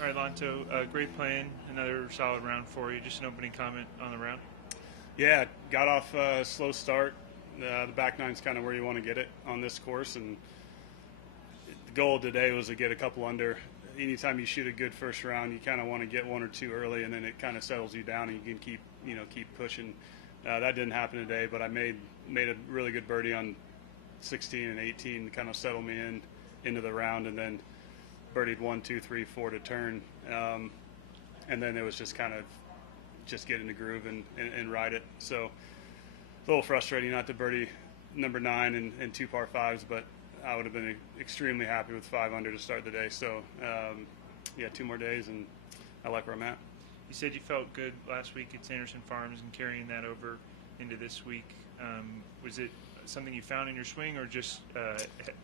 All right, Lanto, great playing. Another solid round for you. Just an opening comment on the round. Yeah, got off a slow start. The back nine's kind of where you want to get it on this course, and the goal today was to get a couple under. Anytime you shoot a good first round, you kind of want to get one or two early, and then it kind of settles you down, and you can keep pushing. That didn't happen today, but I made a really good birdie on 16 and 18, kind of settle me into the round, and then birdied 1, 2, 3, 4 to turn, and then it was just kind of just get in the groove and ride it. So a little frustrating not to birdie number 9 and 2 par 5s, but I would have been extremely happy with 5 under to start the day. So yeah, 2 more days, and I like where I'm at. You said you felt good last week at Sanderson Farms and carrying that over into this week. Was it something you found in your swing, or just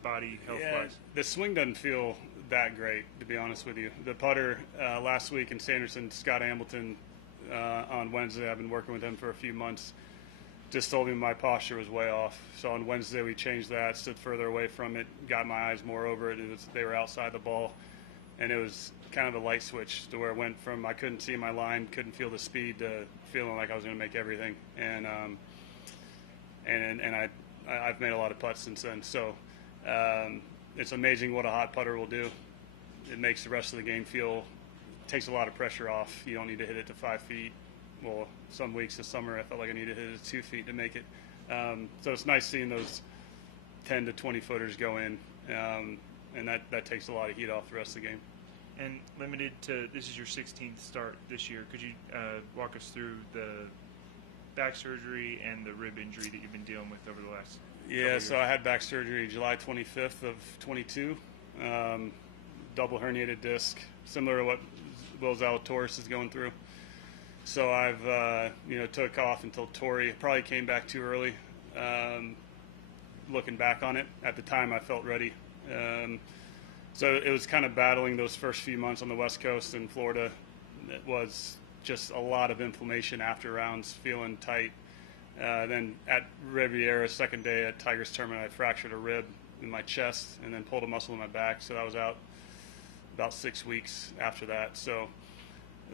body health-wise? Yeah, the swing doesn't feel that great, to be honest with you. The putter last week in Sanderson, Scott Hamilton, on Wednesday, I've been working with him for a few months, just told me my posture was way off. So on Wednesday we changed that, stood further away from it, got my eyes more over it. They were outside the ball, and it was kind of a light switch to where it went from I couldn't see my line, couldn't feel the speed, to feeling like I was going to make everything. And I've made a lot of putts since then. So it's amazing what a hot putter will do. It makes the rest of the game takes a lot of pressure off. You don't need to hit it to 5 feet. Well, some weeks this summer I felt like I needed to hit it to 2 feet to make it. So it's nice seeing those 10 to 20 footers go in, and that takes a lot of heat off the rest of the game. And limited to, this is your 16th start this year. Could you walk us through the back surgery and the rib injury that you've been dealing with over the last couple years? So I had back surgery July 25th of 22, double herniated disc, similar to what Will Zalatoris is going through. So I've took off until Torrey. Probably came back too early. Looking back on it, at the time I felt ready. So it was kind of battling those first few months on the West Coast in Florida. It was just a lot of inflammation after rounds, feeling tight. Then at Riviera, second day at Tigers Tournament, I fractured a rib in my chest and then pulled a muscle in my back. So I was out about 6 weeks after that. So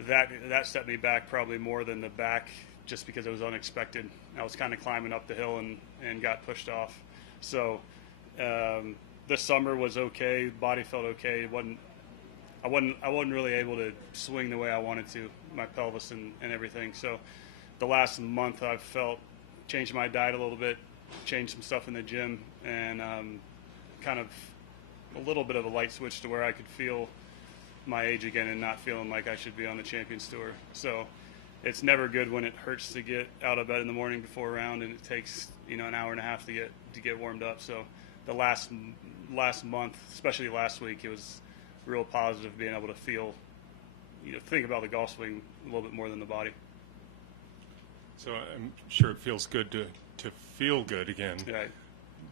that set me back probably more than the back, just because it was unexpected. I was kind of climbing up the hill and got pushed off. So this summer was okay. Body felt okay. I wasn't really able to swing the way I wanted to, my pelvis and everything. So the last month I've changed my diet a little bit, changed some stuff in the gym, and kind of a little bit of a light switch to where I could feel my age again and not feeling like I should be on the Champions Tour. So it's never good when it hurts to get out of bed in the morning before a round, and it takes an hour and a half to get warmed up. So the last month, especially last week, it was real positive being able to feel, think about the golf swing a little bit more than the body. So I'm sure it feels good to feel good again. Right.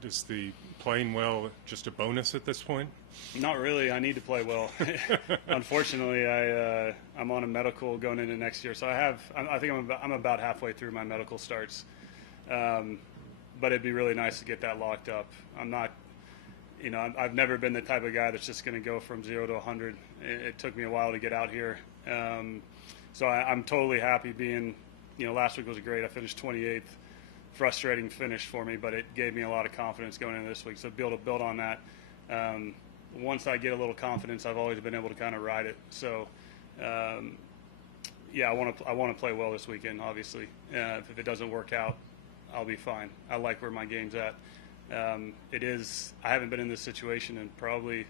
Is the playing well just a bonus at this point? Not really. I need to play well. Unfortunately, I'm on a medical going into next year, so I think I'm about halfway through my medical starts. But it'd be really nice to get that locked up. I'm not, I've never been the type of guy that's just going to go from 0 to 100. It took me a while to get out here. So I'm totally happy being, last week was great. I finished 28th. Frustrating finish for me, but it gave me a lot of confidence going into this week. So be able to build on that. Once I get a little confidence, I've always been able to kind of ride it. So, yeah, I want to play well this weekend. Obviously, if it doesn't work out, I'll be fine. I like where my game's at. I haven't been in this situation in probably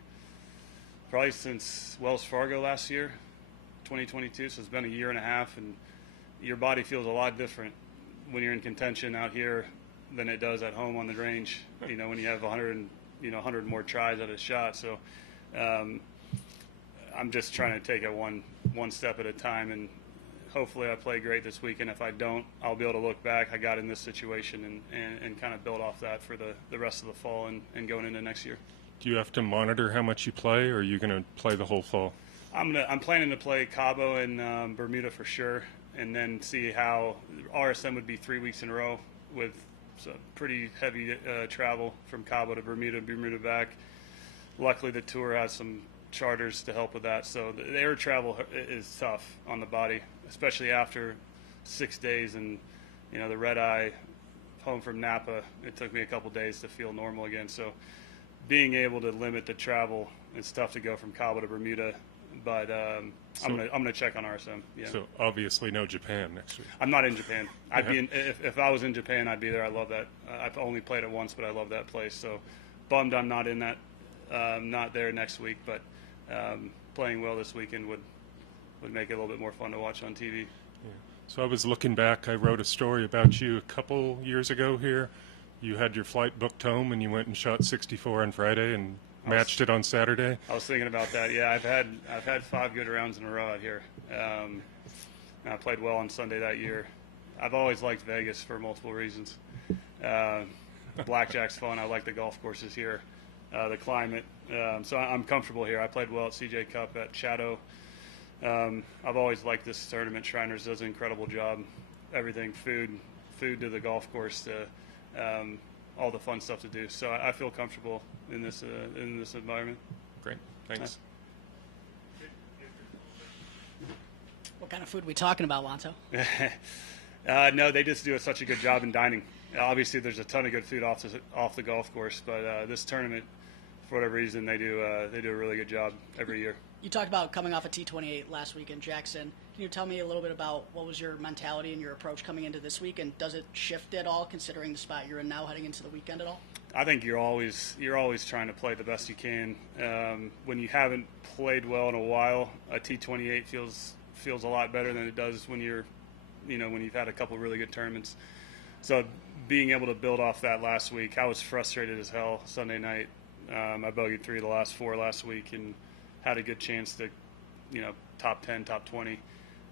since Wells Fargo last year, 2022. So it's been a year and a half, and your body feels a lot different when you're in contention out here than it does at home on the range, when you have 100 more tries at a shot. So I'm just trying to take it one step at a time, and hopefully I play great this week. And if I don't, I'll be able to look back. I got in this situation and kind of build off that for the rest of the fall and going into next year. Do you have to monitor how much you play, or are you going to play the whole fall? I'm planning to play Cabo and Bermuda for sure, and then see how RSM would be 3 weeks in a row with some pretty heavy travel from Cabo to Bermuda back. Luckily, the tour has some charters to help with that. So the air travel is tough on the body, especially after 6 days. And, you know, the red eye home from Napa, it took me a couple days to feel normal again. So being able to limit the travel, it's tough to go from Cabo to Bermuda. But I'm gonna check on RSM. Yeah. So obviously no Japan next week. I'm not in Japan. I'd be if I was in Japan, I'd be there. I love that. I've only played it once, but I love that place. So bummed I'm not in that, not there next week. But playing well this weekend would make it a little bit more fun to watch on TV. Yeah. So I was looking back. I wrote a story about you a couple years ago here. You had your flight booked home, and you went and shot 64 on Friday and matched it on Saturday. I was thinking about that. Yeah, I've had 5 good rounds in a row out here. And I played well on Sunday that year. I've always liked Vegas for multiple reasons. Blackjack's fun. I like the golf courses here, the climate. So I'm comfortable here. I played well at CJ Cup at Shadow. I've always liked this tournament. Shriners does an incredible job. Everything, food to the golf course to all the fun stuff to do. So I feel comfortable in this environment. Great, thanks. What kind of food are we talking about, Lanto? No, they just do such a good job in dining. Obviously, there's a ton of good food off the golf course, but this tournament, for whatever reason, they do a really good job every year. You talked about coming off a T28 last week in Jackson. Can you tell me a little bit about what was your mentality and your approach coming into this week, and does it shift at all considering the spot you're in now heading into the weekend at all? I think you're always trying to play the best you can. When you haven't played well in a while, a T28 feels a lot better than it does when when you've had a couple really good tournaments. So being able to build off that last week, I was frustrated as hell Sunday night. I bogeyed 3 of the last 4 last week and had a good chance to, top 10, top 20.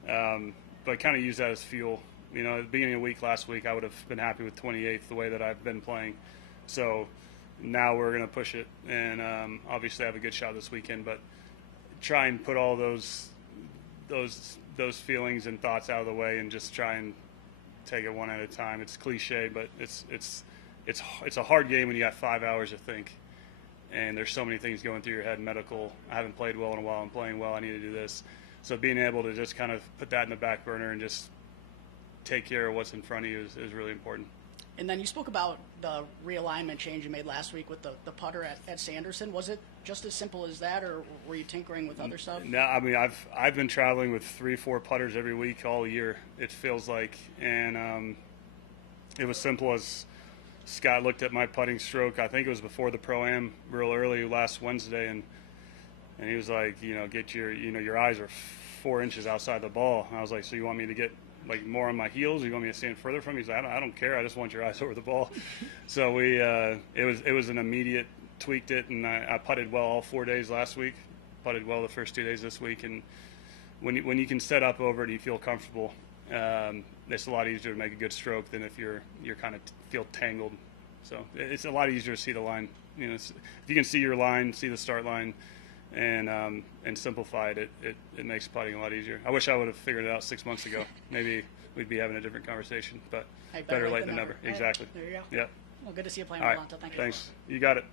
But kind of use that as fuel. At the beginning of the week last week, I would have been happy with 28th the way that I've been playing. So now we're going to push it and obviously have a good shot this weekend, but try and put all those feelings and thoughts out of the way and just try and take it one at a time. It's cliche, but it's a hard game when you got 5 hours to think. And there's so many things going through your head, medical. I haven't played well in a while. I'm playing well. I need to do this. So being able to just kind of put that in the back burner and just take care of what's in front of you is really important. And then you spoke about the realignment change you made last week with the putter at Sanderson. Was it just as simple as that, or were you tinkering with other stuff? No, I mean, I've been traveling with 3-4 putters every week all year, it feels like. And it was simple as Scott looked at my putting stroke. I think it was before the Pro-Am real early last Wednesday, and he was like, get your eyes are 4 inches outside the ball. And I was like, so you want me to get more on my heels? Or you want me to stand further from you? He's like, I don't care. I just want your eyes over the ball. So it was an immediate tweaked it, and I putted well all 4 days last week. Putted well the first 2 days this week, and when you can set up over it, and you feel comfortable. It's a lot easier to make a good stroke than if you're kind of feel tangled. So it's a lot easier to see the line. If you can see your line, see the start line, and simplify it, it makes putting a lot easier. I wish I would have figured it out 6 months ago. Maybe we'd be having a different conversation, but Hey, better late than never. Exactly. There you go. Yep. Well, good to see you playing All well, right. Lanto. Thank you. Thanks. You got it.